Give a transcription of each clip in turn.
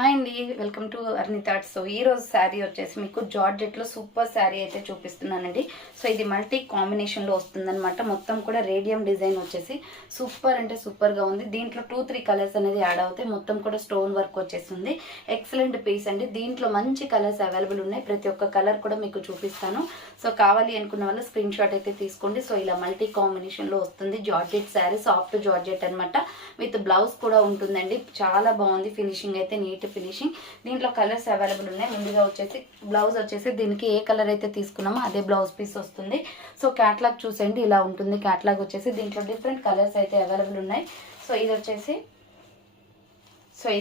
Hi అండి, welcome to అర్ని thoughts. So ఈ రోజు శారీ వచ్చేసి మీకు జార్జెట్లో సూపర్ శారీ అయితే చూపిస్తున్నానండి. సో ఇది మల్టీ కాంబినేషన్లో వస్తుందన్నమాట. మొత్తం కూడా రేడియం డిజైన్ వచ్చేసి సూపర్ అంటే సూపర్గా ఉంది. దీంట్లో 2-3 కలర్స్ అనేది యాడ్ అవుతాయి. మొత్తం కూడా స్టోన్ వర్క్ వచ్చేస్తుంది. ఎక్సలెంట్ పీస్ అండి. దీంట్లో మంచి కలర్స్ అవైలబుల్ ఉన్నాయి. ప్రతి ఒక్క కలర్ కూడా మీకు చూపిస్తాను. సో కావాలి అనుకున్న వాళ్ళు స్క్రీన్ షాట్ అయితే తీసుకోండి. సో ఇలా మల్టీ కాంబినేషన్లో వస్తుంది. జార్జెట్ శారీ, సాఫ్ట్ జార్జెట్ అనమాట. విత్ బ్లౌజ్ కూడా ఉంటుందండి. చాలా బాగుంది. ఫినిషింగ్ అయితే నీట్ ఫినిషింగ్. దీంట్లో కలర్స్ అవైలబుల్ ఉన్నాయి. ముందుగా వచ్చేసి బ్లౌజ్ వచ్చేసి దీనికి ఏ కలర్ అయితే తీసుకున్నామో అదే బ్లౌజ్ పీస్ వస్తుంది. సో క్యాట్లాగ్ చూసేయండి, ఇలా ఉంటుంది. క్యాట్లాగ్ వచ్చేసి దీంట్లో డిఫరెంట్ కలర్స్ అయితే అవైలబుల్ ఉన్నాయి. సో ఇది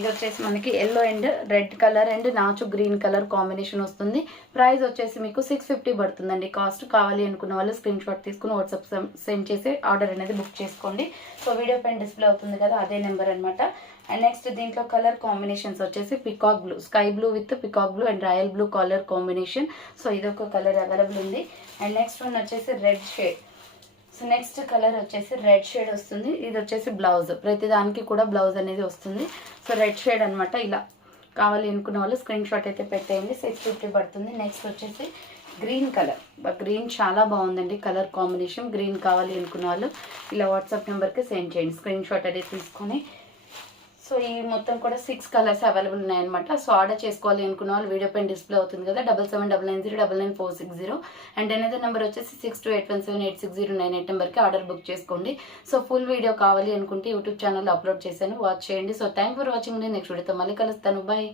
వచ్చేసి మనకి yellow and red colour and నాచు గ్రీన్ కలర్ కాంబినేషన్ వస్తుంది. ప్రైస్ వచ్చేసి మీకు 650 పడుతుందండి. కాస్ట్ కావాలి అనుకున్న వాళ్ళు స్క్రీన్ షాట్ తీసుకుని వాట్సాప్ సెండ్ చేసి ఆర్డర్ అనేది బుక్ చేసుకోండి. సో వీడియో పైన డిస్ప్లే అవుతుంది కదా, అదే నెంబర్ అనమాట. అండ్ నెక్స్ట్ దీంట్లో కలర్ కాంబినేషన్స్ వచ్చేసి peacock blue, sky blue with peacock blue and royal blue colour combination. So ఇదొక కలర్ అవైలబుల్ ఉంది. అండ్ నెక్స్ట్ వన్ వచ్చేసి red shade. So next colour వచ్చేసి రెడ్ షేడ్ వస్తుంది. ఇది వచ్చేసి బ్లౌజ్, ప్రతి దానికి కూడా బ్లౌజ్ అనేది వస్తుంది. సో రెడ్ షేడ్ అనమాట. ఇలా కావాలి అనుకున్న వాళ్ళు స్క్రీన్ షాట్ అయితే పెట్టేయండి. 650 పడుతుంది. నెక్స్ట్ వచ్చేసి గ్రీన్ కలర్. గ్రీన్ చాలా బాగుందండి కలర్ కాంబినేషన్. గ్రీన్ కావాలి అనుకున్న వాళ్ళు ఇలా వాట్సాప్ నెంబర్కి సెండ్ చేయండి, స్క్రీన్ షాట్ అనేది తీసుకొని. సో ఈ మొత్తం కూడా 6 కలర్స్ అవైలబుల్ ఉన్నాయన్నమాట. సో ఆర్డర్ చేసుకోవాలి అనుకున్న వాళ్ళు వీడియో పైన డిస్ప్లే అవుతుంది కదా, 7799099460 అండ్ అనేది నెంబర్ వచ్చేసి 6281786098 నెంబర్కి ఆర్డర్ బుక్ చేసుకోండి. సో ఫుల్ వీడియో కావాలి అనుకుంటే యూట్యూబ్ ఛానల్ అప్లోడ్ చేశాను, వాచ్ చేయండి. So thank for watching. Next వీడియోతో మళ్ళీ కలుస్తాను. బాయ్.